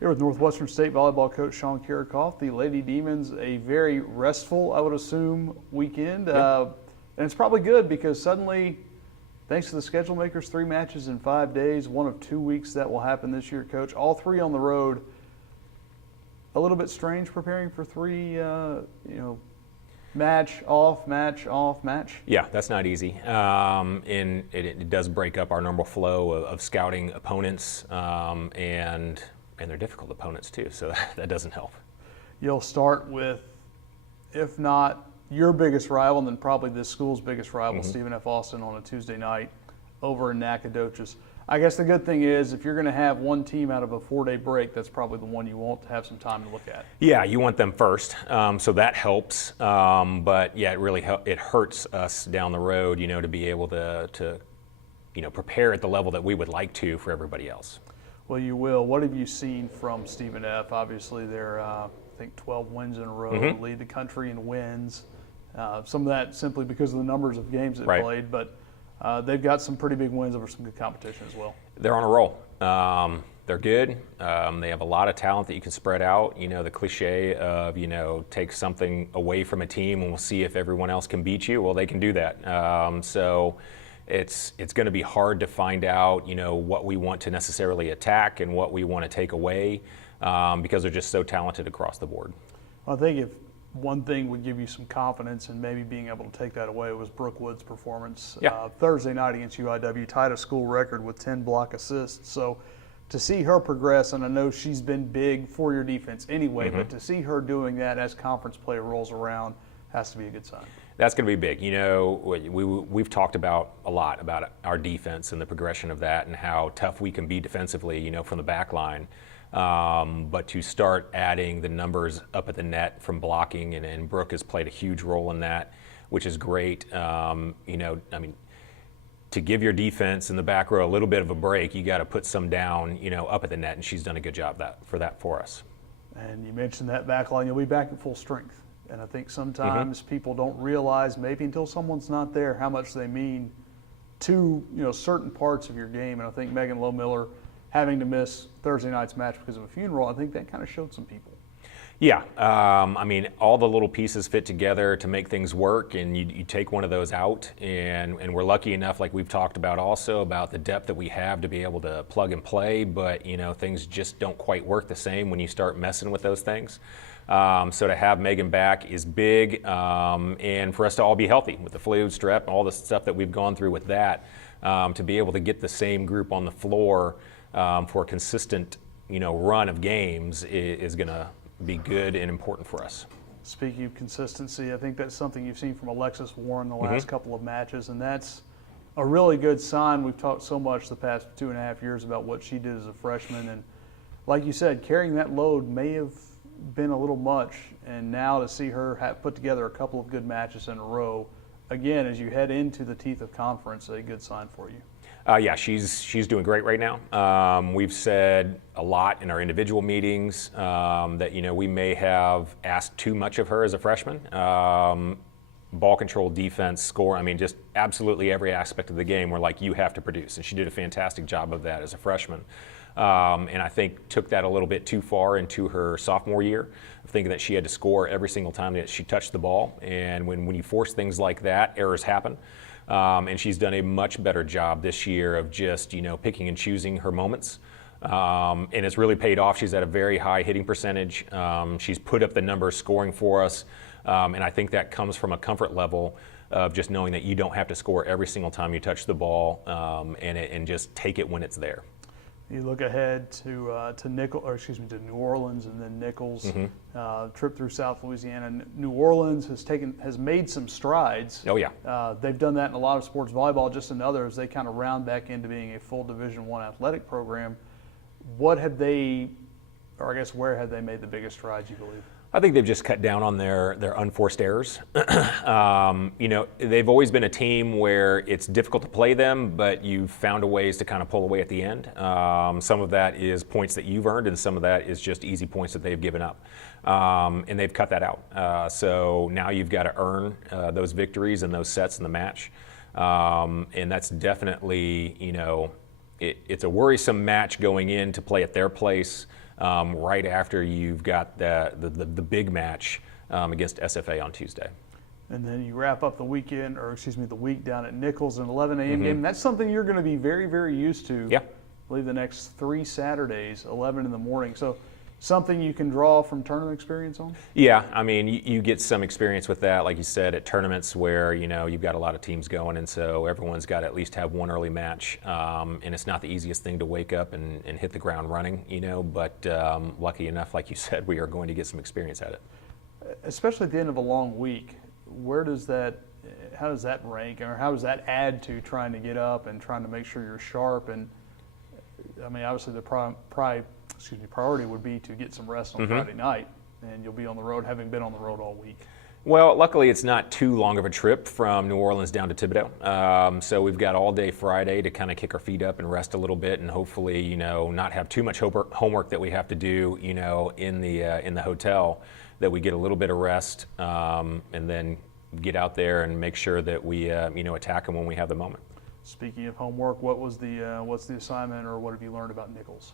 Here with Northwestern State volleyball coach Sean Kiracofe. The Lady Demons, a very restful, I would assume, weekend. And it's probably good because suddenly, thanks to the schedule makers, 3 matches in 5 days, 1 of 2 weeks that will happen this year, coach. All 3 on the road. A little bit strange preparing for 3, match, off, match. Yeah, that's not easy. And it does break up our normal flow of scouting opponents, and they're difficult opponents too, so that doesn't help. You'll start with, if not your biggest rival, and then probably this school's biggest rival, Stephen F. Austin, on a Tuesday night over in Nacogdoches. I guess the good thing is if you're going to have one team out of a 4-day break, that's probably the one you want to have some time to look at. Yeah, you want them first, so that helps. But yeah, it really it hurts us down the road, to be able to prepare at the level that we would like to for everybody else. Well, you will. What have you seen from Stephen F.? Obviously, they're, I think, 12 wins in a row, lead the country in wins. Some of that simply because of the numbers of games they played, but they've got some pretty big wins over some good competition as well. They're on a roll. They're good. They have a lot of talent that you can spread out. The cliche of, take something away from a team and we'll see if everyone else can beat you. Well, they can do that. So it's going to be hard to find out, what we want to necessarily attack and what we want to take away because they're just so talented across the board. Well, I think if one thing would give you some confidence in maybe being able to take that away was Brooke Woods' performance. Thursday night against UIW, tied a school record with 10 block assists. So to see her progress, and I know she's been big for your defense anyway, but to see her doing that as conference play rolls around has to be a good sign. That's going to be big. We've talked a lot about our defense and the progression of that and how tough we can be defensively, from the back line. But to start adding the numbers up at the net from blocking, and Brooke has played a huge role in that, which is great. To give your defense in the back row a little bit of a break, you got to put some down, up at the net, and she's done a good job for us. And you mentioned that back line, you'll be back at full strength. And I think sometimes people don't realize, maybe until someone's not there, how much they mean to certain parts of your game. And I think Meghan Lowe-Miller having to miss Thursday night's match because of a funeral, I think that kind of showed some people. Yeah, all the little pieces fit together to make things work, and you take one of those out, and we're lucky enough, like we've talked about also, about the depth that we have to be able to plug and play, but things just don't quite work the same when you start messing with those things. So to have Meghan back is big, and for us to all be healthy with the flu, strep, all the stuff that we've gone through with that, to be able to get the same group on the floor for a consistent, run of games is going to be good and important for us. Speaking of consistency, I think that's something you've seen from Alexis Warren the last couple of matches, and that's a really good sign. We've talked so much the past 2.5 years about what she did as a freshman, and like you said, carrying that load may have been a little much, and now to see her put together a couple of good matches in a row, again, as you head into the teeth of conference, a good sign for you. Yeah, she's doing great right now. We've said a lot in our individual meetings that we may have asked too much of her as a freshman. Ball control, defense, score, just absolutely every aspect of the game we're like, you have to produce, and she did a fantastic job of that as a freshman. And I think took that a little bit too far into her sophomore year, thinking that she had to score every single time that she touched the ball. And when you force things like that, errors happen. And she's done a much better job this year of just, picking and choosing her moments. And it's really paid off. She's at a very high hitting percentage. She's put up the numbers scoring for us. And I think that comes from a comfort level of just knowing that you don't have to score every single time you touch the ball, and just take it when it's there. You look ahead to New Orleans and then Nicholls. Trip through South Louisiana. New Orleans has made some strides. Oh yeah. They've done that in a lot of sports, volleyball, just in others. They kind of round back into being a full Division I athletic program. What have they, or I guess where have they made the biggest strides, you believe? I think they've just cut down on their unforced errors. They've always been a team where it's difficult to play them, but you've found a ways to kind of pull away at the end. Some of that is points that you've earned, and some of that is just easy points that they've given up. And they've cut that out. So now you've got to earn those victories and those sets in the match. And that's definitely, it's a worrisome match going in to play at their place right after you've got the big match against SFA on Tuesday. And then you wrap up the weekend, or excuse me, the week down at Nicholls, an 11 a.m. game. That's something you're going to be very, very used to. Yeah. I believe the next 3 Saturdays, 11 in the morning. So something you can draw from tournament experience on? Yeah, I mean, you get some experience with that, like you said, at tournaments where, you've got a lot of teams going, and so everyone's got to at least have one early match. And it's not the easiest thing to wake up and hit the ground running, but lucky enough, like you said, we are going to get some experience at it. Especially at the end of a long week. How does that rank, or how does that add to trying to get up and trying to make sure you're sharp? And I mean, obviously the priority would be to get some rest on Friday night, and you'll be on the road, having been on the road all week. Well, luckily it's not too long of a trip from New Orleans down to Thibodeau. So we've got all day Friday to kind of kick our feet up and rest a little bit, and hopefully, not have too much homework that we have to do, in the hotel, that we get a little bit of rest, and then get out there and make sure that we, attack them when we have the moment. Speaking of homework, what's the assignment, or what have you learned about Nicholls?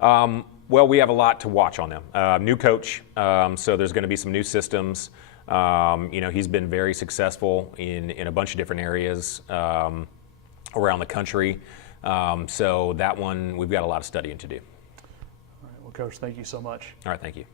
Well, we have a lot to watch on them. New coach, so there's going to be some new systems. He's been very successful in a bunch of different areas around the country. So that one, we've got a lot of studying to do. All right, well, Coach, thank you so much. All right, thank you.